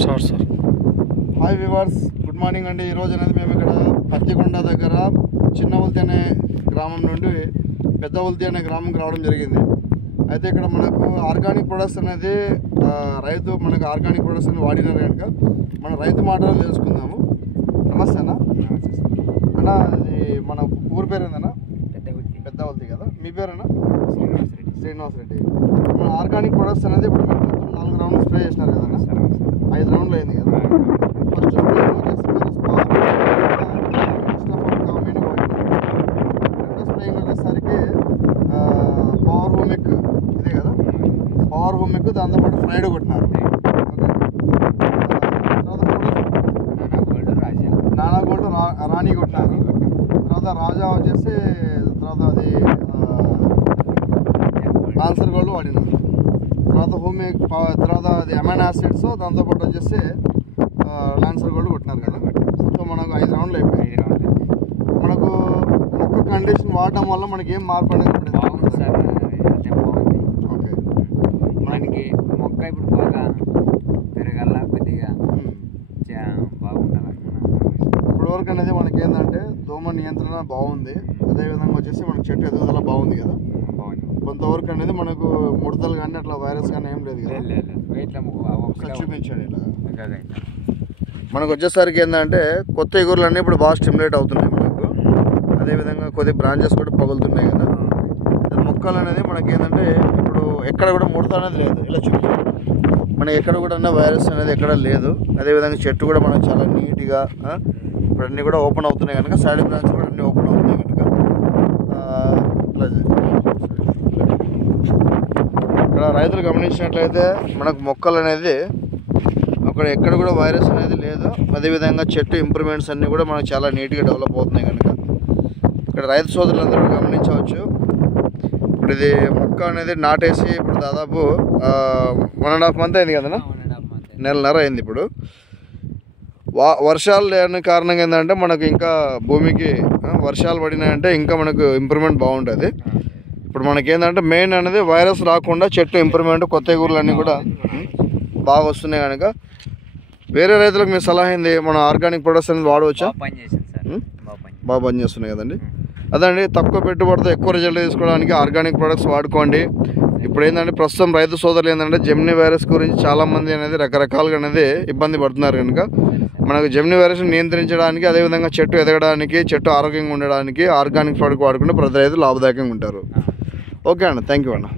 Start sir. Hi viewers, good morning అండి. ఈరోజు అనేది మేము ఇక్కడ పత్తికొండ దగ్గర చిన్న ఉల్తి అనే గ్రామం నుండి పెద్ద ఉల్తి అనే గ్రామంకి రావడం జరిగింది. అయితే ఇక్కడ మనకు ఆర్గానిక్ ప్రొడక్ట్స్ అనేది రైతు మనకు ఆర్గానిక్ ప్రొడక్ట్స్ అని వాడినారు కనుక మన రైతు మాటలు తెలుసుకుందాము. నమస్తే అన్న. అన్న, అది మన ఊరి పేరు ఏందన్నా? పెద్ద ఉల్తి కదా. మీ పేరేనా? శ్రీనివాస్ రెడ్డి. మన ఆర్గానిక్ ప్రొడక్ట్స్ అనేది ఇప్పుడు మీరు 4 రౌండ్లు స్ప్రే చేసినారు కదన్నా? 5 రౌండ్లు అయింది కదా. ఫస్ట్ స్ప్రే వచ్చేసి రెండో స్ప్రేయింగ్ వచ్చేసరికి పవర్ హోమిక్ ఇదే కదా, పవర్ హోమిక్ దాంతోపాటు ఫ్రైడ్ కొట్టినారు. నానా గోల్డ్ రాణి కొట్టినారు. తర్వాత రాజా వచ్చేసి తర్వాత అది ఆన్సర్ గోల్డ్ వాడినారు. తర్వాత హోమిక్ తర్వాత అది అమైనో యాసిడ్స్ దాంతోపాటు వచ్చేసి లాన్సర్ గోల్డ్ కొట్టినారు కదా. సో మనకు 5 రౌండ్లు అయిపోయాయి. మనకు మొక్క కండిషన్ వాడటం వల్ల మనకి ఏం మార్పు అనేది బాగుంది సార్. అంటే బాగుంది. ఓకే, మనకి మొక్క ఇప్పుడు బాగా పెరగాల, కొద్దిగా బాగుండాలి. ఇప్పటివరకు అనేది మనకి ఏంటంటే దోమ నియంత్రణ బాగుంది. అదేవిధంగా వచ్చేసి మనకి చెట్టు ఎదుగుదల బాగుంది కదా. బాగుంది. కొంతవరకు అనేది మనకు ముడతలు కానీ అట్లా వైరస్ కానీ ఏం లేదు కదా. చూపించాడు ఇలా. మనకు వచ్చేసరికి ఏంటంటే కొత్త ఎగురులు అన్నీ ఇప్పుడు బాగా స్టిమ్యులేట్ అవుతున్నాయి మనకు. అదేవిధంగా కొద్ది బ్రాంచెస్ కూడా పగులుతున్నాయి కదా. మొక్కలు అనేది మనకి ఏంటంటే ఇప్పుడు ఎక్కడ కూడా ముడత అనేది లేదు. ఇలా చూపించాడు మనకి ఎక్కడ కూడా వైరస్ అనేది ఎక్కడ లేదు. అదేవిధంగా చెట్టు కూడా మనకు చాలా నీట్గా ఇప్పుడు అన్నీ కూడా ఓపెన్ అవుతున్నాయి కనుక సైడ్ బ్రాంచ్ కూడా అన్నీ ఓపెన్ అవుతున్నాయి కనుక ఇక్కడ రైతులు గమనించినట్లయితే మనకు మొక్కలు అనేది అక్కడ ఎక్కడ కూడా వైరస్ అనేది లేదు. అదేవిధంగా చెట్టు ఇంప్రూవ్మెంట్స్ అన్నీ కూడా మనకు చాలా నీట్గా డెవలప్ అవుతున్నాయి కనుక ఇక్కడ రైతు సోదరులందరూ గమనించవచ్చు. ఇప్పుడు ఇది మొక్క అనేది నాటేసి ఇప్పుడు దాదాపు 1.5 మంత్ అయింది కదనా, నెలన్నర అయింది. ఇప్పుడు వర్షాలు లేని కారణంగా ఏంటంటే మనకు ఇంకా భూమికి వర్షాలు పడినాయంటే ఇంకా మనకు ఇంప్రూవ్మెంట్ బాగుంటుంది. ఇప్పుడు మనకేంటంటే మెయిన్ అనేది వైరస్ రాకుండా చెట్టు ఇంప్రూవ్మెంట్ కొత్త ఎగురులు అన్నీ కూడా బాగా వస్తున్నాయి కనుక వేరే రైతులకు మీ సలహా ఏంది? మన ఆర్గానిక్ ప్రొడక్ట్స్ అనేది వాడవచ్చా? బాగా పని చేస్తున్నాయి కదండి. అదండి, తక్కువ పెట్టుబడితో ఎక్కువ రిజల్ట్ తీసుకోవడానికి ఆర్గానిక్ ప్రొడక్ట్స్ వాడుకోండి. ఇప్పుడు ఏంటంటే ప్రస్తుతం రైతు సోదరులు ఏంటంటే జెమినీ వైరస్ గురించి చాలామంది అనేది రకరకాలుగా అనేది ఇబ్బంది పడుతున్నారు కనుక మనకు జెమినీ వైరస్ని నియంత్రించడానికి, అదేవిధంగా చెట్టు ఎదగడానికి, చెట్టు ఆరోగ్యంగా ఉండడానికి ఆర్గానిక్ ప్రొడక్ట్ వాడుకుంటే ప్రతి రైతు లాభదాయకంగా ఉంటారు. ఓకే అన్న, థ్యాంక్ యూ అన్న.